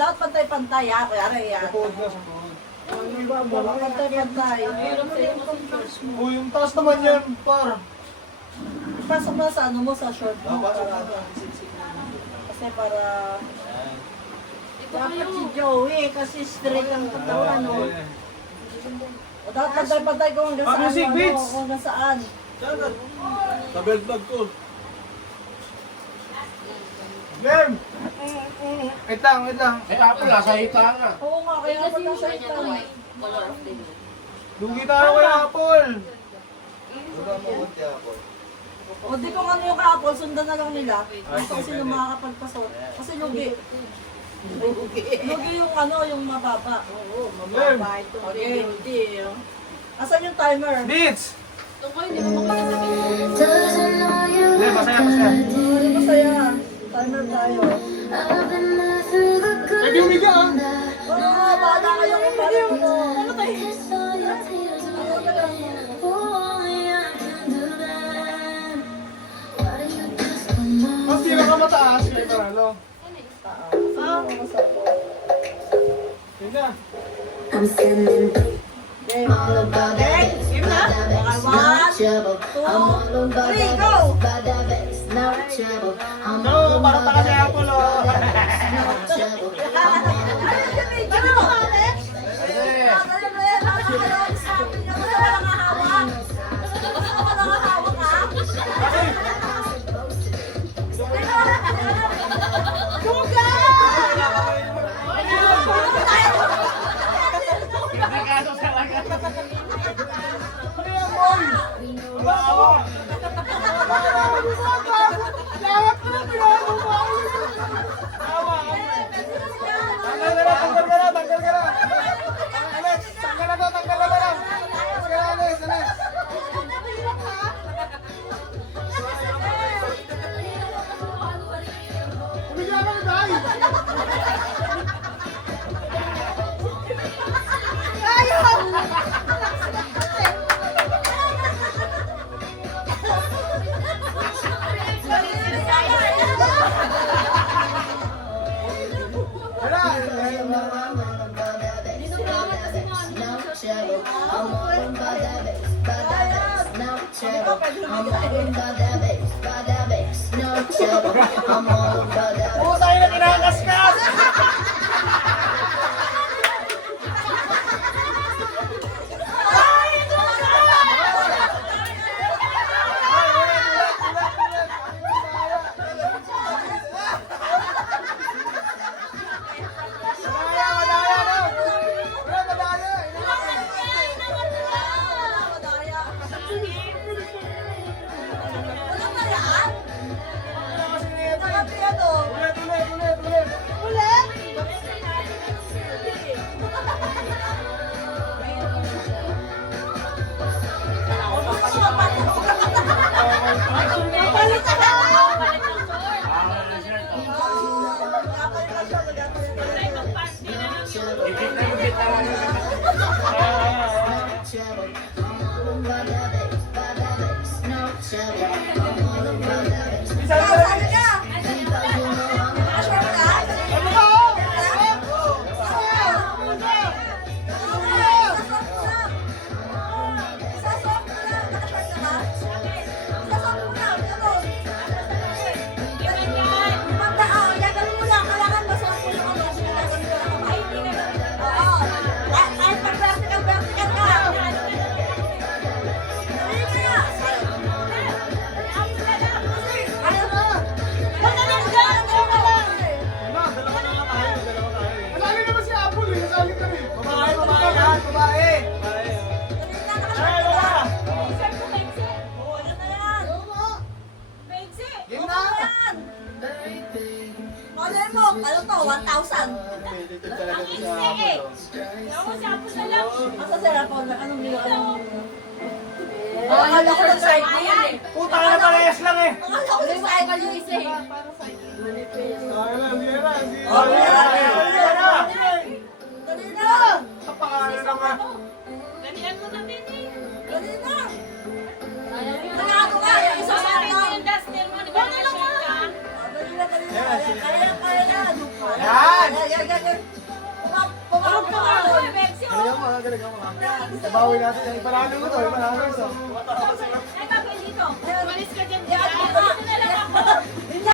dapat pantay-pantay ha. Kaya yan. Sa tuhod. Pantay-pantay. O, yung taas naman yan, par. Pasok mo sa ano mo, sa short mo. Kasi para... Dapat si Joey, kasi straight ang katawan, no? O dapat pantay-pantay kung hanggang saan, Music ano, beats! kung hanggang saan. Sa belt bag ko. Lem! Wait lang, wait lang. Eh, Apple, nasa hita na. Oo nga, kaya pala siya ito. Lugi tayo kay Apple. O di kung ano yung ka-Apple, sundan na lang nila. Kung sino makakapagpasot. Kasi lugi. Lugi yung ano, yung mababa. Oo, Lem! Okay, deal. Asan yung timer? Beats! Hindi Lem, masaya, masaya. masaya. Timer tayo. Pwede umiga ah. Oo, bahala kayo kung paano mo. Ano tayo? Mas pinakamataas kay Paralo. Yun na. I'm sending Game. all about that bass, Game na? no trouble. I'm all about Three, that go! bass, no trouble. I'm No, all para about taka ni that Apple oh. bass, no trouble. I'm all Ano yung video mo? Ano na yan? Ano ka lang sa akin? Ano ka lang hahawak? Ano ka lang hahawak ha? Tanggal ka na, tanggal ka na. Alex, tanggal na to, tanggal na to lang. Sige, Alex, Alex. Umiga ka na, Day. Wala. Oo, tayo na kinakaskas. Nasali naman si Apple eh, nasali ka rin. Babae, babae yan, babae. Game na. Malay mo, ano to, 1,000. Asa sila po, anong nila? Akala ko lang side na yan eh. Puta ka na parehas lang eh. Akala ko lang side na yung isa eh. Kaya na, hindi na, hindi na. Oh, Hindi na, hindi na. Dali na! Kapakanan naman. Dali na! Nangako ka, yung isa sa akin. Dali na, dali na. Kaya na. Yan. Yan. galing ako. Bawi natin yan. Ipanalo ko to, ipanalo ko to. Eh, gagawin dito. Umalis ka dyan.